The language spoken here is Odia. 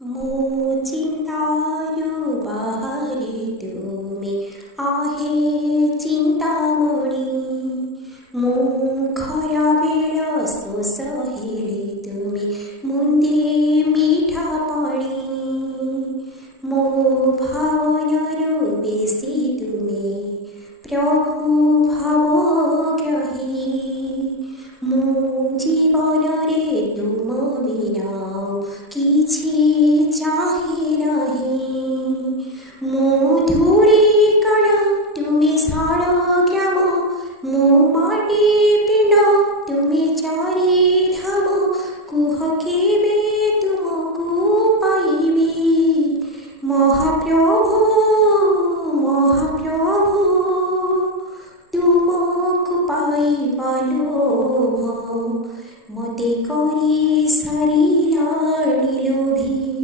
ମୋ ଚିନ୍ତାରୁ ବାହାରେ ତୁମେ आहे ଚିନ୍ତାମଣି। ମୁଁ ଖରାବେଳ ଶୋଷ ହେଲେ ତୁମେ ମୁନ୍ଦେ ମିଠା ପାଣି। ମୋ ଭାବନାରୁ ବେଶୀ ତୁମେ ପ୍ରଭୁ ଭାବଗ୍ରାହୀ। ମୋ ଜୀବନରେ ତୁମ ବିନା କିଛି ଚାହେଁ ନାହିଁ।